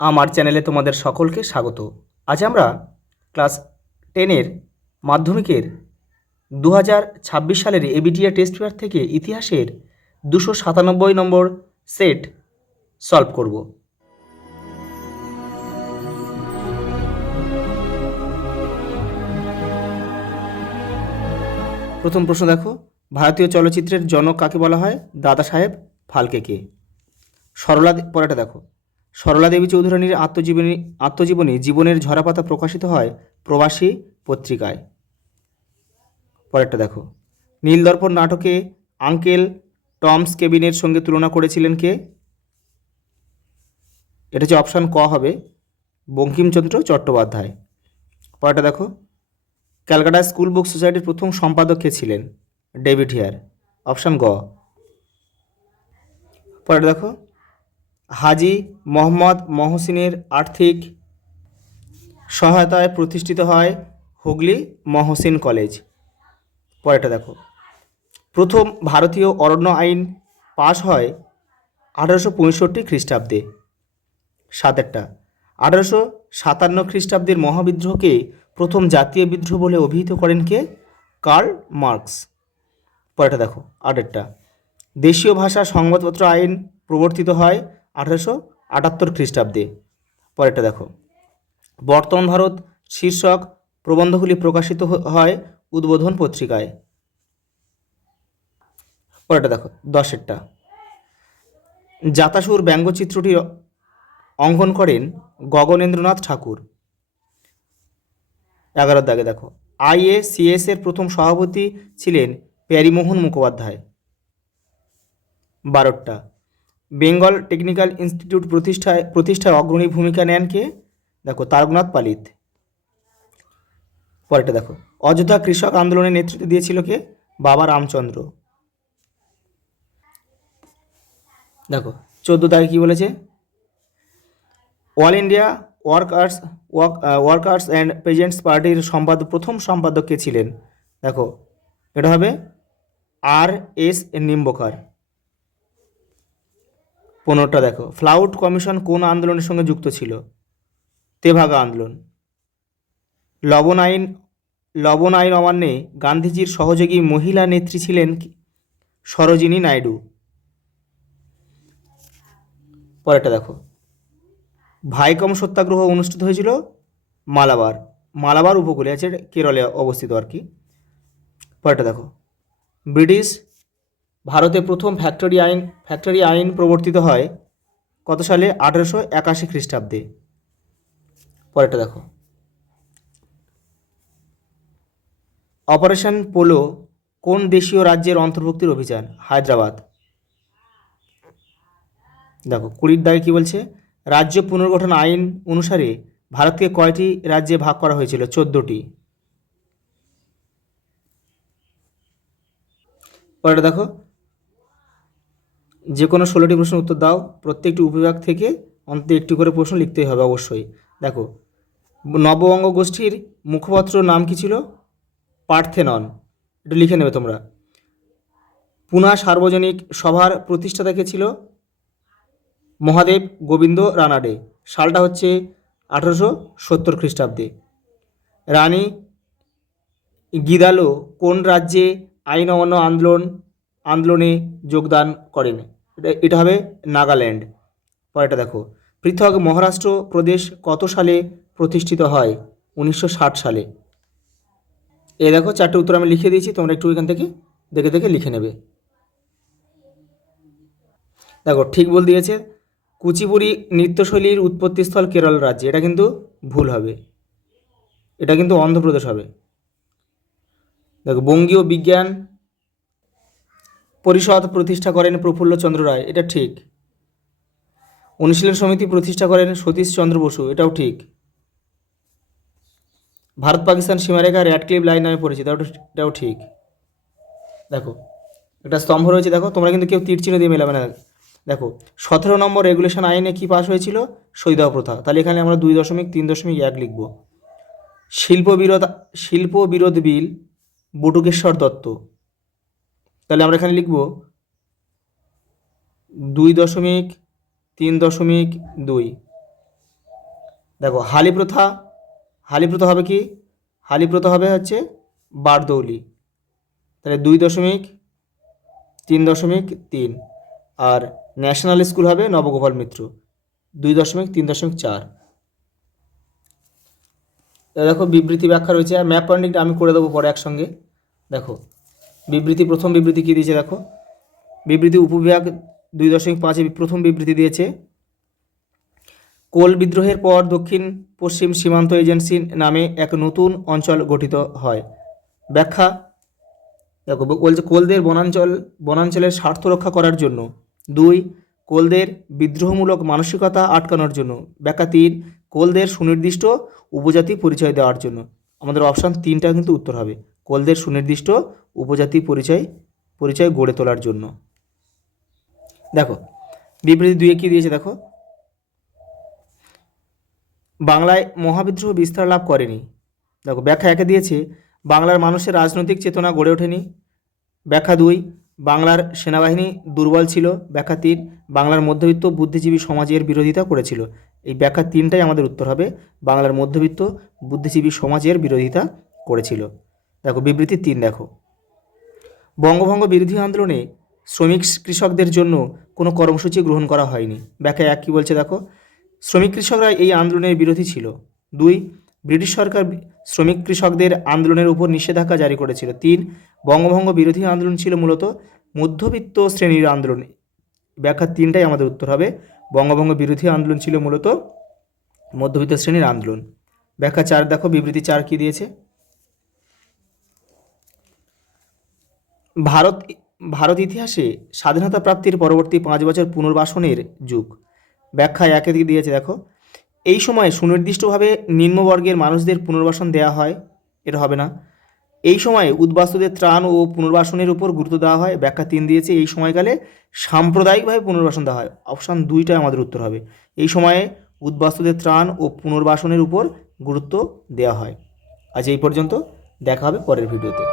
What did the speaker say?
আমার চ্যানেলে তোমাদের সকলকে স্বাগত। আজ আমরা ক্লাস 10-এর মাধ্যমিকের 2026 সালের এবিটিএ টেস্ট পেপার থেকে ইতিহাসের 297 নম্বর সেট সলভ করব। প্রথম প্রশ্ন দেখো, ভারতীয় চলচ্চিত্রের জনক কাকে বলা হয়? দাদা সাহেব ফালকেকে। পরেটা দেখো, সরলা দেবী চৌধুরানীর আত্মজীবনী জীবনের ঝরাপাতা প্রকাশিত হয় প্রবাসী পত্রিকায়। পরেরটা দেখো, নীলদর্পণ নাটকে আঙ্কেল টমস কেবিনের সঙ্গে তুলনা করেছিলেন কে? এটা হচ্ছে অপশান ক হবে, বঙ্কিমচন্দ্র চট্টোপাধ্যায়। পরেরটা দেখো, ক্যালকাটা স্কুল বুক সোসাইটির প্রথম সম্পাদক কে ছিলেন? David Hare. অপশান গ। পরেরটা দেখো, হাজি মোহাম্মদ মহসিনের আর্থিক সহায়তায় প্রতিষ্ঠিত হয় হুগলি মহসিন কলেজ। পরেরটা দেখো, প্রথম ভারতীয় অরণ্য আইন পাশ হয় 1865 খ্রিস্টাব্দে। সাতেরটা, 1857 খ্রিস্টাব্দের মহাবিদ্রোহকে প্রথম জাতীয় বিদ্রোহ বলে অভিহিত করেন কে? Karl Marx. পরেরটা দেখো, আটেরটা, দেশীয় ভাষা সংবাদপত্র আইন প্রবর্তিত হয় 1878 খ্রিস্টাব্দে। পরেরটা দেখো, বর্তমান ভারত শীর্ষক প্রবন্ধগুলি প্রকাশিত হয় উদ্বোধন পত্রিকায়। পরেরটা দেখো, 10এরটা, জাতাসুর ব্যঙ্গচিত্রটি অঙ্কন করেন গগনেন্দ্রনাথ ঠাকুর। 11 দাগে দেখো, IACS এর প্রথম সভাপতি ছিলেন প্যারীমোহন মুখোপাধ্যায়। 12টা, বেঙ্গল টেকনিক্যাল ইনস্টিটিউট প্রতিষ্ঠায় অগ্রণী ভূমিকা নেন কে? দেখো, তারকনাথ পালিত। পরেরটা দেখো, অযোধ্যা কৃষক আন্দোলনের নেতৃত্ব দিয়েছিল কে? বাবা রামচন্দ্র। দেখো 14 দাগে কী বলেছে? All India workers and peasants পার্টির প্রথম সম্পাদক কে ছিলেন? দেখো, এটা হবে RS নিম্বকার। 15টা দেখো, ফ্লাউট কমিশন কোন আন্দোলনের সঙ্গে যুক্ত ছিল? তেভাগা আন্দোলন। লবণ আইন অমান্যে গান্ধীজির সহযোগী মহিলা নেত্রী ছিলেন সরোজিনী নাইডু। পরেরটা দেখো, ভাইকম সত্যাগ্রহ অনুষ্ঠিত হয়েছিল মালাবার উপকূলে, আছে কেরলে অবস্থিত আর কি। পরেরটা দেখো, ব্রিটিশ ভারতে প্রথম ফ্যাক্টরি আইন প্রবর্তিত হয় কত সালে? 1881 খ্রিস্টাব্দে। পরেরটা দেখো, অপারেশন পোলো কোন দেশীয় রাজ্যের অন্তর্ভুক্তির অভিযান? হায়দ্রাবাদ। দেখো 20 দাগে কী বলছে? রাজ্য পুনর্গঠন আইন অনুসারে ভারতকে কয়টি রাজ্যে ভাগ করা হয়েছিল? 14টি। পরেরটা দেখো, যে কোনো 16টি প্রশ্নের উত্তর দাও। প্রত্যেকটি উপবিভাগ থেকে অন্তত একটি করে প্রশ্ন লিখতেই হবে অবশ্যই। দেখো, নববঙ্গ গোষ্ঠীর মুখপত্র নাম কি ছিল? পার্থেনন। এটা লিখে নেবে তোমরা। পুনা সার্বজনিক সভার প্রতিষ্ঠাতা কে ছিল? মহাদেব গোবিন্দ রানাডে। সালটা হচ্ছে 1870 খ্রিস্টাব্দে। রানী গিদালো কোন রাজ্যে আইন অমান্য আন্দোলনে যোগদান করেন? এটা হবে নাগাল্যান্ড। পরেরটা দেখো, পৃথক মহারাষ্ট্র প্রদেশ কত সালে প্রতিষ্ঠিত হয়? 1960 সালে। দেখো 4টে উত্তর আমি লিখে দিয়েছি, তোমরা একটু এখান থেকে দেখে দেখে লিখে নেবে। দেখো ঠিক বল দিয়েছে, কুচিপুড়ি নৃত্যশৈলীর উৎপত্তিস্থল কেরল রাজ্যে। এটা কিন্তু ভুল হবে, এটা কিন্তু অন্ধ্রপ্রদেশ হবে। দেখো, বঙ্গীয় বিজ্ঞান পরিষদ প্রতিষ্ঠা করেন প্রফুল্লচন্দ্র রায়। এটা ঠিক। অনুশীলন সমিতি প্রতিষ্ঠা করেন সতীশচন্দ্র বসু। এটাও ঠিক। ভারত পাকিস্তান সীমারেখা র্যাডক্লিফ লাইন নামে পরিচিত। এটাও ঠিক। দেখো একটা স্তম্ভ রয়েছে, দেখো তোমরা কিন্তু কেউ তীর চিহ্ন দিয়ে মেলাবে না। দেখো 17 নম্বর রেগুলেশন আইনে কি পাস হয়েছিল? সৈদাহ প্রথা। তাহলে এখানে আমরা 2.3.1 লিখব। শিল্প বিরোধ বিল বটুকেশ্বর দত্ত। তাহলে আমরা এখানে লিখব 2.3.2। দেখো হালি প্রথা, হালি প্রথা হবে কি, হালি প্রথা হবে হচ্ছে বারদৌলি, তাহলে 2.3.3, আর ন্যাশনাল স্কুল হবে নবগোপাল মিত্র 2.3.4। দেখো বিবৃতি ব্যাখ্যা রয়েছে, আর ম্যাপ পয়েন্টিংটা আমি করে দেবো পরে একসঙ্গে। দেখো বিবৃতি, প্রথম বিবৃতি কী দিয়েছে দেখো, বিবৃতি উপবিভাগ 2.5 প্রথম বিবৃতি দিয়েছে, কোল বিদ্রোহের পর দক্ষিণ পশ্চিম সীমান্ত এজেন্সি নামে এক নতুন অঞ্চল গঠিত হয়। ব্যাখ্যা দেখো বলছে কোলদের বনাঞ্চলের স্বার্থ রক্ষা করার জন্য। 2, কোলদের বিদ্রোহমূলক মানসিকতা আটকানোর জন্য। ব্যাখ্যা 3, কোলদের সুনির্দিষ্ট উপজাতি পরিচয় দেওয়ার জন্য। আমাদের অপশান 3টা কিন্তু উত্তর হবে, কোলদের সুনির্দিষ্ট উপজাতি পরিচয় গড়ে তোলার জন্য। দেখো বিবৃতি 2 কী দিয়েছে দেখো, বাংলায় মহাবিদ্রোহ বিস্তার লাভ করেনি। দেখো ব্যাখ্যা 1 দিয়েছে বাংলার মানুষের রাজনৈতিক চেতনা গড়ে ওঠেনি। ব্যাখ্যা 2, বাংলার সেনাবাহিনী দুর্বল ছিল। ব্যাখ্যা 3, বাংলার মধ্যবিত্ত বুদ্ধিজীবী সমাজের বিরোধিতা করেছিল। এই ব্যাখ্যা 3টাই আমাদের উত্তর হবে, বাংলার মধ্যবিত্ত বুদ্ধিজীবী সমাজের বিরোধিতা করেছিল। দেখো বিবৃতি 3 দেখো, বঙ্গভঙ্গ বিরোধী আন্দোলনে শ্রমিক কৃষকদের জন্য কোনো কর্মসূচি গ্রহণ করা হয়নি। ব্যাখ্যা 1 কী বলছে দেখো, শ্রমিক কৃষকরা এই আন্দোলনের বিরোধী ছিল। 2, ব্রিটিশ সরকার শ্রমিক কৃষকদের আন্দোলনের উপর নিষেধাজ্ঞা জারি করেছিল। 3, বঙ্গভঙ্গ বিরোধী আন্দোলন ছিল মূলত মধ্যবিত্ত শ্রেণীর আন্দোলন। ব্যাখ্যা 3টাই আমাদের উত্তর হবে, বঙ্গভঙ্গ বিরোধী আন্দোলন ছিল মূলত মধ্যবিত্ত শ্রেণীর আন্দোলন। ব্যাখ্যা 4 দেখো, বিবৃতি 4 কী দিয়েছে, ভারত ইতিহাসে স্বাধীনতা প্রাপ্তির পরবর্তী 5 বছর পুনর্বাসনের যুগ। ব্যাখ্যা 1 দিয়েছে দেখো, এই সময় সুনির্দিষ্টভাবে নিম্নবর্গের মানুষদের পুনর্বাসন দেওয়া হয়, এটা হবে না। এই সময়ে উদ্বাস্তুদের ত্রাণ ও পুনর্বাসনের উপর গুরুত্ব দেওয়া হয়। ব্যাখ্যা 3 দিয়েছে এই সময়কালে সাম্প্রদায়িকভাবে পুনর্বাসন দেওয়া হয়। অপশান 2টা আমাদের উত্তর হবে, এই সময়ে উদ্বাস্তুদের ত্রাণ ও পুনর্বাসনের উপর গুরুত্ব দেওয়া হয়। আজ এই পর্যন্ত, দেখা হবে পরের ভিডিওতে।